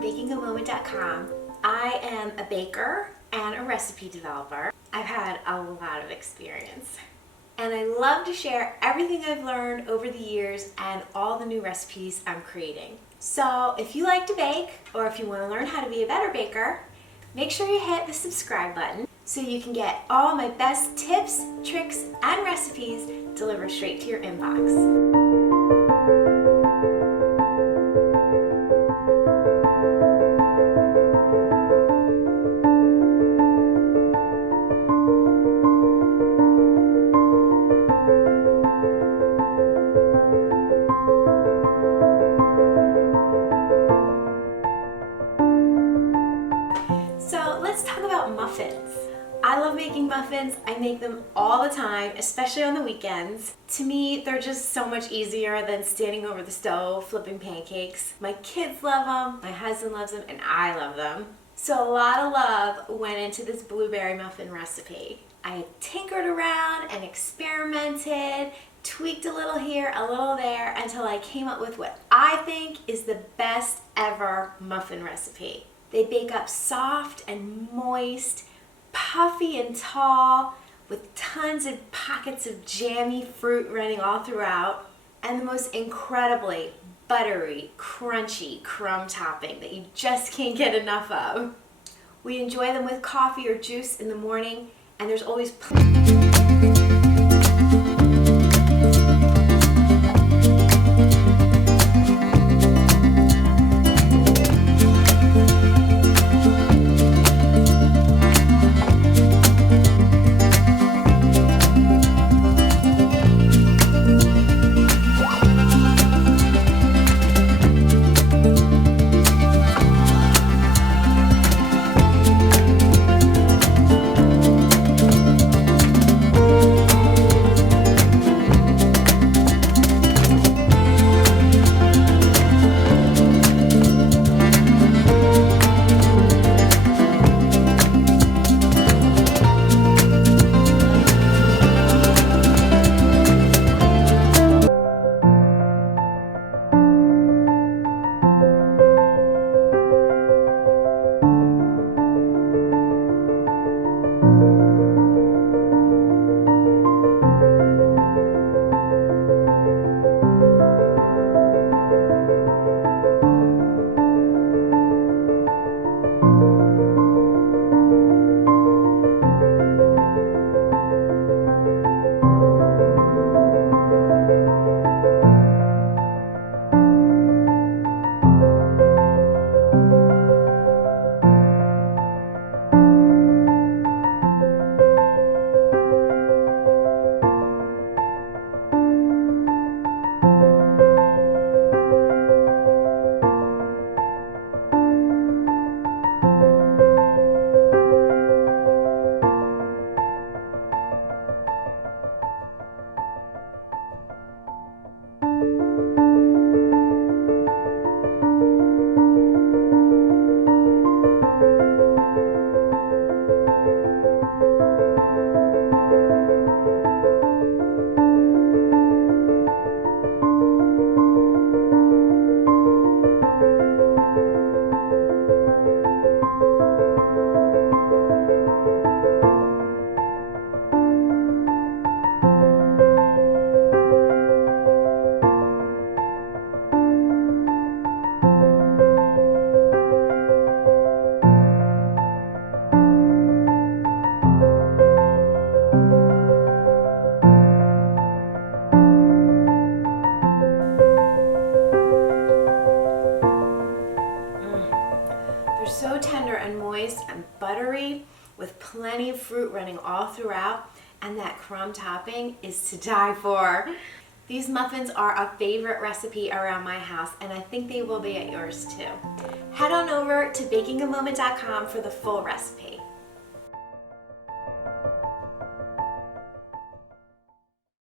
from bakingamoment.com. I am a baker and a recipe developer. I've had a lot of experience. And I love to share everything I've learned over the years and all the new recipes I'm creating. So if you like to bake, or if you want to learn how to be a better baker, make sure you hit the subscribe button so you can get all my best tips, tricks, and recipes delivered straight to your inbox. So let's talk about muffins. I love making muffins. I make them all the time, especially on the weekends. To me, they're just so much easier than standing over the stove flipping pancakes. My kids love them, my husband loves them, and I love them. So a lot of love went into this blueberry muffin recipe. I tinkered around and experimented, tweaked a little here, a little there, until I came up with what I think is the best ever muffin recipe. They bake up soft and moist, puffy and tall, with tons of pockets of jammy fruit running all throughout, and the most incredibly buttery, crunchy crumb topping that you just can't get enough of. We enjoy them with coffee or juice in the morning, and there's always so tender and moist and buttery with plenty of fruit running all throughout, and that crumb topping is to die for. These muffins are a favorite recipe around my house, and I think they will be at yours too. Head on over to bakingamoment.com for the full recipe.